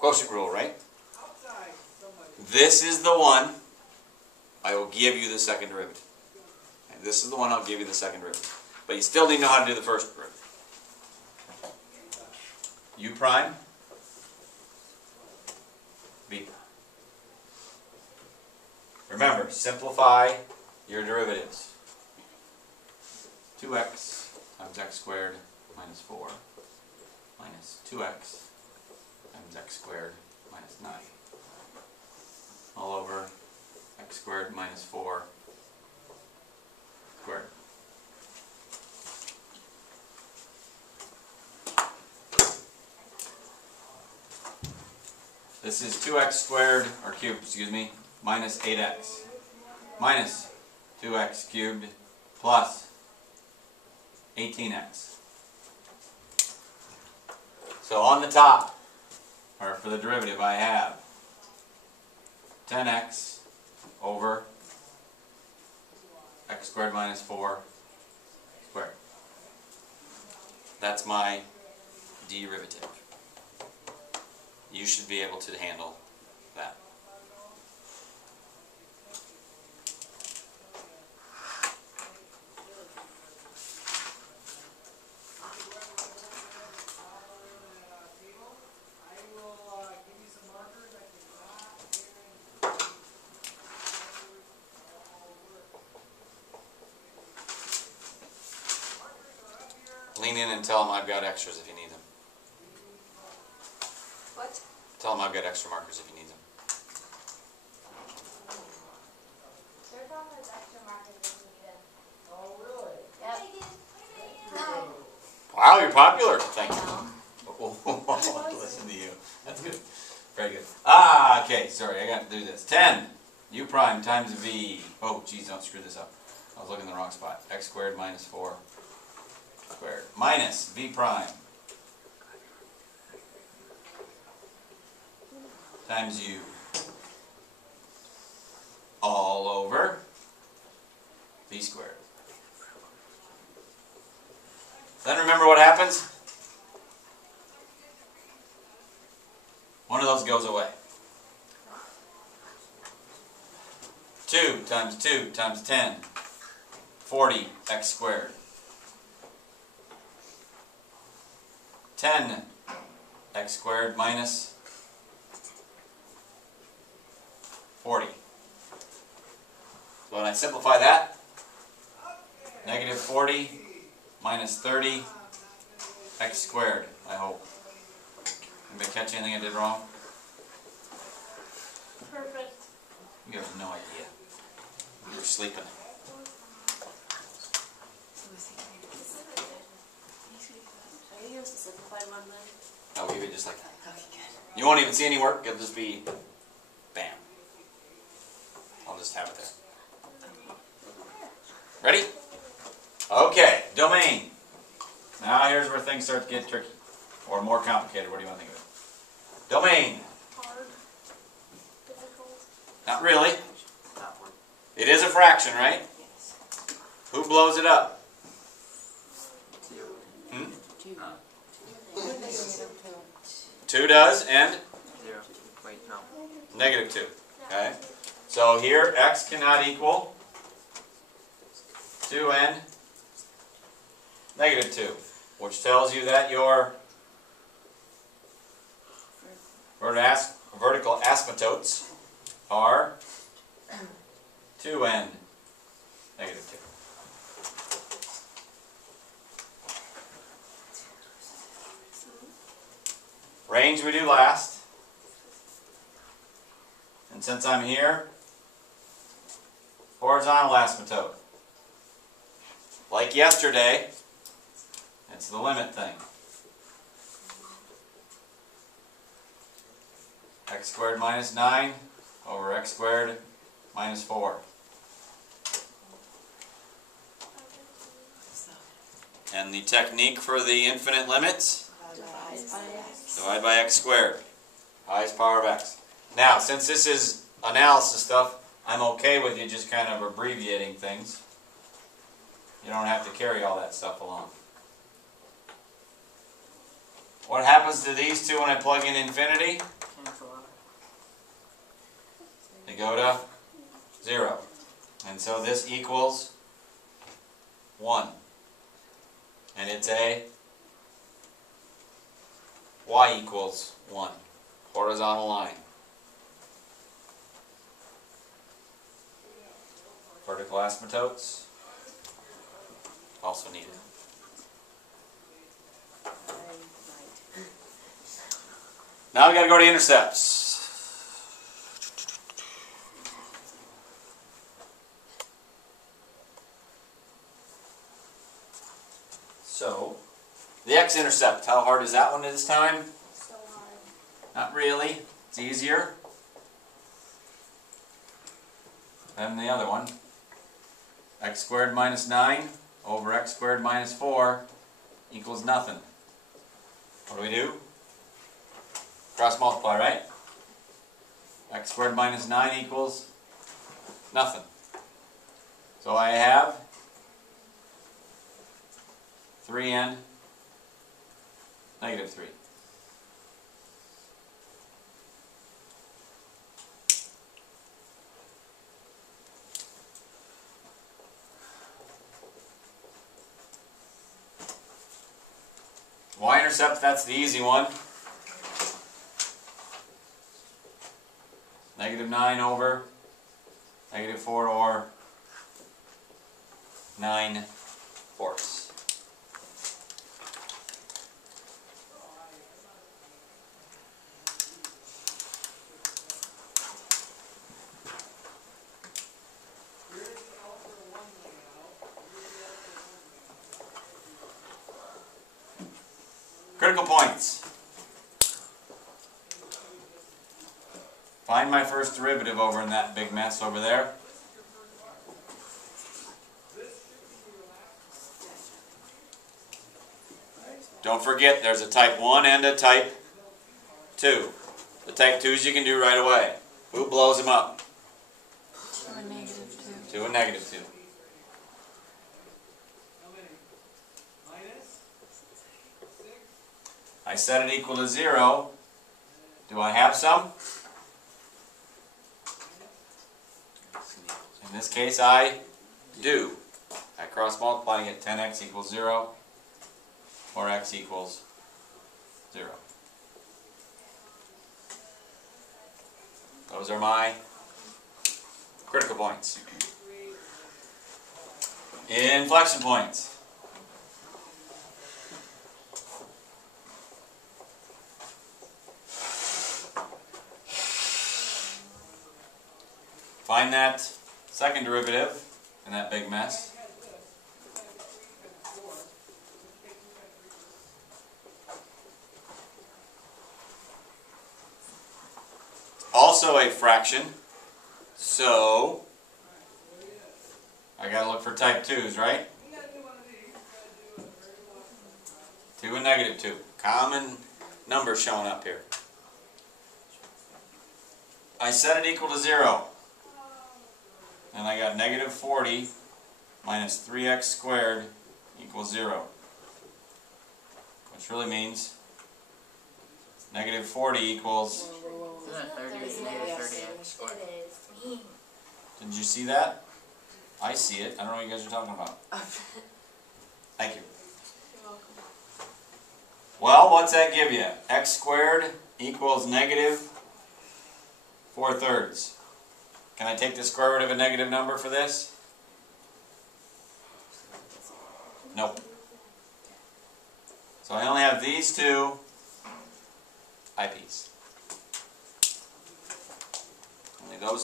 Quotient rule, right? This is the one I will give you the second derivative. And this is the one I'll give you the second derivative. But you still need to know how to do the first derivative. U prime, V prime. Remember, simplify your derivatives. 2x times x squared minus 4 minus 2x times x squared minus 9 all over x squared minus 4 squared. This is 2x squared, or cubed, excuse me, minus 8x minus 2x cubed plus 18x. So on the top, or for the derivative, I have 10x over x squared minus 4 squared. That's my derivative. You should be able to handle that. Lean in and tell them I've got extras if you need them. What? Tell them I've got extra markers if you need them. Sir Tom has extra markers if you need them. Oh, really? Yep. Wow, you're popular. Thank I you. know. Listen to you. That's good. Very good. Ah, okay. Sorry, I got to do this. 10 u prime times v. Oh, geez, don't screw this up. I was looking in the wrong spot. X squared minus 4 squared minus v prime times u all over v squared. Then remember what happens? One of those goes away. 2 times 2 times 10, 40 x squared. 10 x squared minus 40. So when I simplify that, negative 40 minus 30 x squared, I hope. Anybody catch anything I did wrong? Perfect. You have no idea. You were sleeping. Are you used to simplified one then? I'll leave it just like that. Okay, good. You won't even see any work. It'll just be bam. I'll just have it there. Ready? Okay, domain. Now here's where things start to get tricky. Or more complicated. What do you want to think of it? Domain. Hard. Difficult. Not really. It is a fraction, right? Yes. Who blows it up? 2 does, and? 0. Wait, no. Negative 2. Okay? So here, x cannot equal 2 and negative 2, which tells you that your vertical asymptotes are 2 and negative 2. Range we do last. And since I'm here, horizontal asymptote. Like yesterday, it's the limit thing. X squared minus 9 over x squared minus 4. And the technique for the infinite limits? Divide by x squared. Highest power of x. Now, since this is analysis stuff, I'm okay with you just kind of abbreviating things. You don't have to carry all that stuff along. What happens to these two when I plug in infinity? go to 0. And so this equals 1. And it's a y equals 1. Horizontal line. Vertical asymptotes also needed. Now we got to go to intercepts. So, the x-intercept, how hard is that one this time? So hard. Not really. It's easier than the other one. X squared minus 9 over x squared minus 4 equals nothing. What do we do? Cross multiply, right? X squared minus 9 equals nothing. So I have 3 and negative 3. Y-intercept, that's the easy one. Negative 9 over negative 4 or 9/4. Critical points. Find my first derivative over in that big mess over there. Don't forget there's a type 1 and a type 2. The type 2s you can do right away. Who blows them up? 2 and negative 2. 2 and negative 2. I set it equal to 0. Do I have some? In this case, I do. I cross multiply and get 10x equals 0, or x equals 0. Those are my critical points. Inflection points. Find that second derivative in that big mess. Also a fraction, so I gotta look for type 2s, right? 2 and negative 2. Common number showing up here. I set it equal to 0. And I got negative 40 minus 3x squared equals 0. Which really means negative 40 equals... Isn't that 30 is negative 30x squared? It is mean. Did you see that? I see it. I don't know what you guys are talking about. Thank you. You're welcome. Well, what's that give you? X squared equals negative 4/3. Can I take the square root of a negative number for this? Nope. So I only have these two IPs. Only those